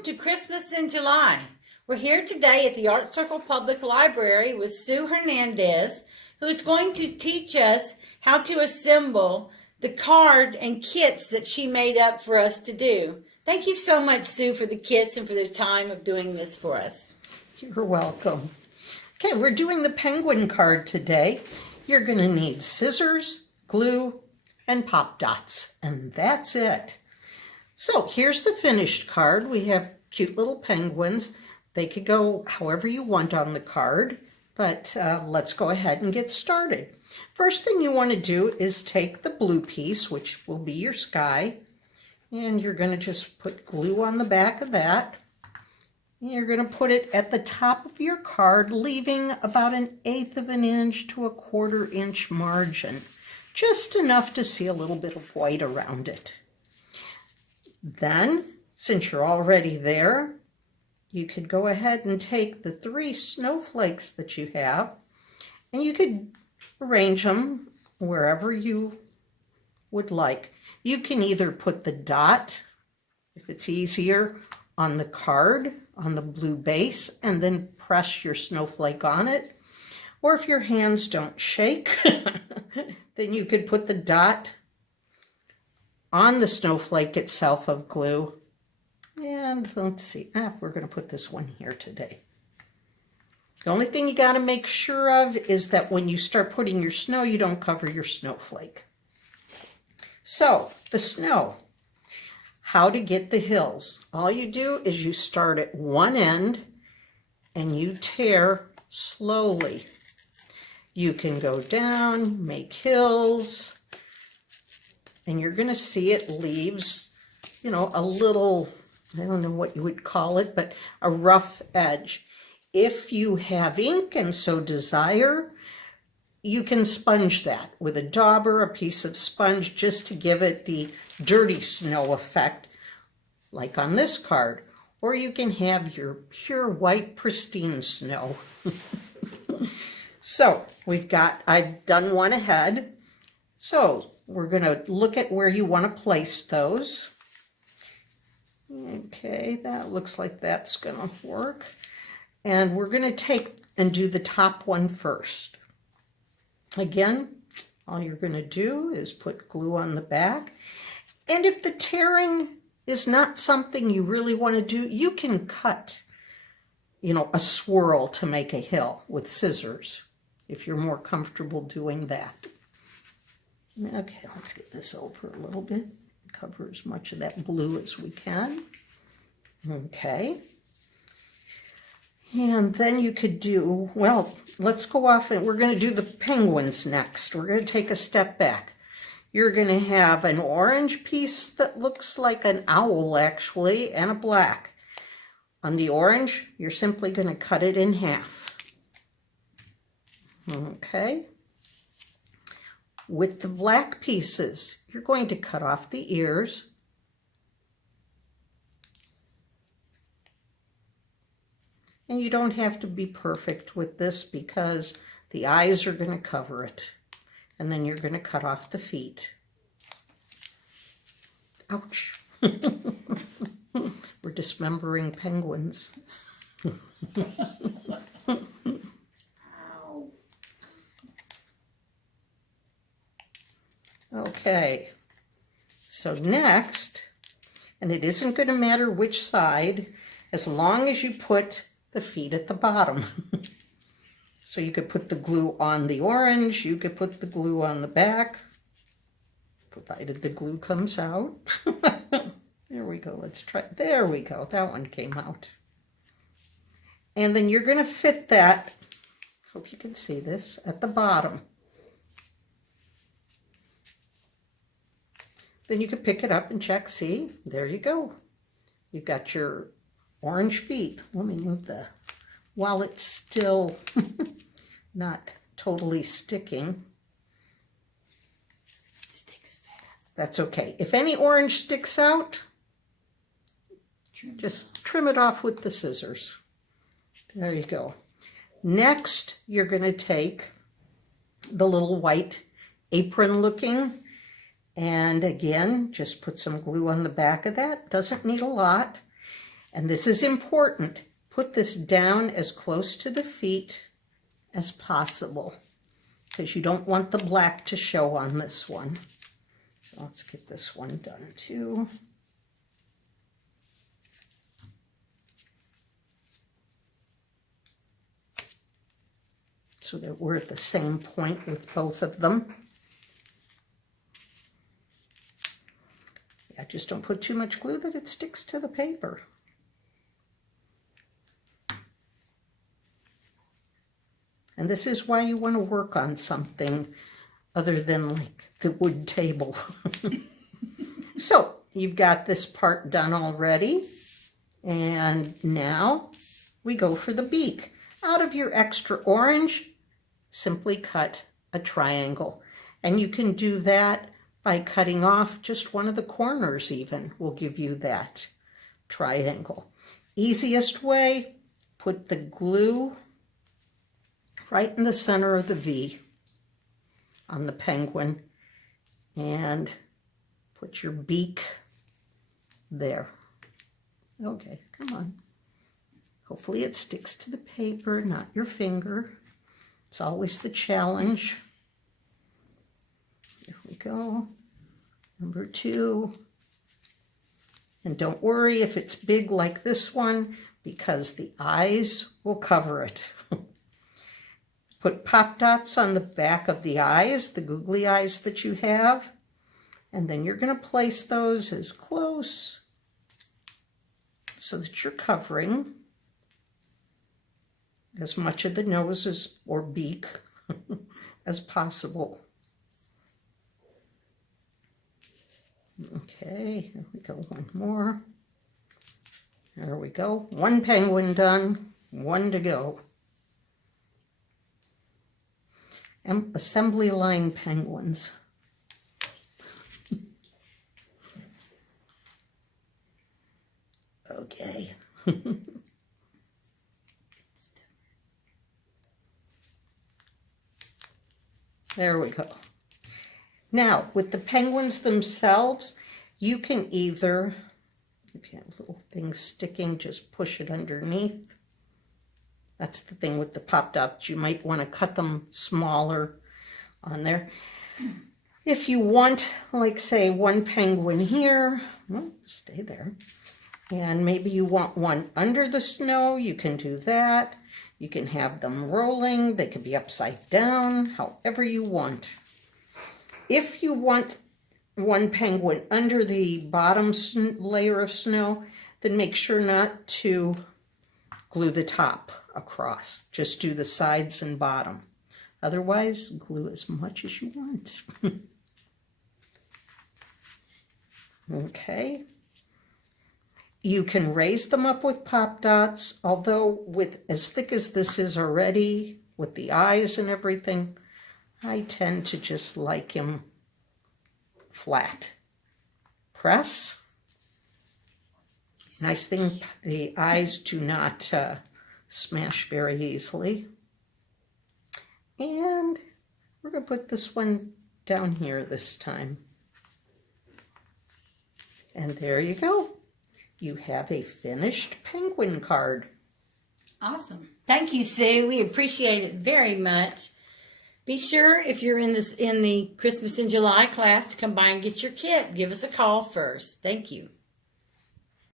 Welcome to Christmas in July. We're here today at the Art Circle Public Library with Sue Hernandez, who's going to teach us how to assemble the card and kits that she made up for us to do. Thank you so much, Sue, for the kits and for the time of doing this for us. You're welcome. Okay, we're doing the penguin card today. You're going to need scissors, glue, and pop dots, and that's it. So here's the finished card. We have cute little penguins. They could go however you want on the card, but let's go ahead and get started. First thing you want to do is take the blue piece, which will be your sky, and you're going to just put glue on the back of that. You're going to put it at the top of your card, leaving about 1/8 of an inch to 1/4 inch margin, just enough to see a little bit of white around it. Then, since you're already there, you could go ahead and take the 3 snowflakes that you have, and you could arrange them wherever you would like. You can either put the dot, if it's easier, on the card, on the blue base, and then press your snowflake on it. Or if your hands don't shake, then you could put the dot on the snowflake itself of glue. And let's see, we're going to put this one here today. The only thing you got to make sure of is that when you start putting your snow, you don't cover your snowflake. So, the snow. How to get the hills. All you do is you start at one end and you tear slowly. You can go down, make hills, and you're going to see it leaves, a little, I don't know what you would call it, but a rough edge. If you have ink and so desire, you can sponge that with a dauber, a piece of sponge, just to give it the dirty snow effect, like on this card. Or you can have your pure white pristine snow. So I've done one ahead. So we're going to look at where you want to place those. Okay, that looks like that's going to work. And we're going to take and do the top one first. Again, all you're going to do is put glue on the back. And if the tearing is not something you really want to do, you can cut, a swirl to make a hill with scissors, if you're more comfortable doing that. Okay, let's get this over a little bit. Cover as much of that blue as we can. Okay. And then you could do, let's go off and we're going to do the penguins next. We're going to take a step back. You're going to have an orange piece that looks like an owl actually, and a black. On the orange, you're simply going to cut it in half. Okay. With the black pieces, you're going to cut off the ears. And you don't have to be perfect with this because the eyes are going to cover it. And then you're going to cut off the feet. Ouch. We're dismembering penguins. Okay, so next, and it isn't going to matter which side, as long as you put the feet at the bottom. So you could put the glue on the orange, you could put the glue on the back, provided the glue comes out. There we go, let's try, there we go, that one came out. And then you're going to fit that, hope you can see this, at the bottom. Then you could pick it up and check, see, there you go. You've got your orange feet. Let me move while it's still not totally sticking. It sticks fast. That's okay. If any orange sticks out, just trim it off with the scissors. There you go. Next, you're going to take the little white apron looking, and again, just put some glue on the back of that. Doesn't need a lot. And this is important. Put this down as close to the feet as possible because you don't want the black to show on this one. So let's get this one done too. So that we're at the same point with both of them. Yeah, just don't put too much glue that it sticks to the paper. And this is why you want to work on something other than like the wood table. So you've got this part done already. And now we go for the beak. Out of your extra orange, simply cut a triangle. And you can do that by cutting off just one of the corners even will give you that triangle. Easiest way, put the glue right in the center of the V on the penguin and put your beak there. Okay, come on. Hopefully it sticks to the paper, not your finger. It's always the challenge. Here we go. Number 2. And don't worry if it's big like this one because the eyes will cover it. Put pop dots on the back of the eyes, the googly eyes that you have, and then you're going to place those as close so that you're covering as much of the nose or beak as possible. Okay, here we go, one more. There we go, one penguin done, one to go. And assembly line penguins. Okay. There we go. Now, with the penguins themselves, you can either, if you have little things sticking, just push it underneath. That's the thing with the pop dots. You might want to cut them smaller on there. If you want, like say, one penguin here, well, stay there. And maybe you want one under the snow, you can do that. You can have them rolling. They could be upside down, however you want. If you want one penguin under the bottom layer of snow, then make sure not to glue the top across. Just do the sides and bottom. Otherwise, glue as much as you want. Okay. You can raise them up with pop dots, although with as thick as this is already, with the eyes and everything, I tend to just like him flat. Press. Nice thing, the eyes do not smash very easily. And we're going to put this one down here this time. And there you go. You have a finished penguin card. Awesome. Thank you, Sue. We appreciate it very much. Be sure, if you're in the Christmas in July class, to come by and get your kit. Give us a call first. Thank you.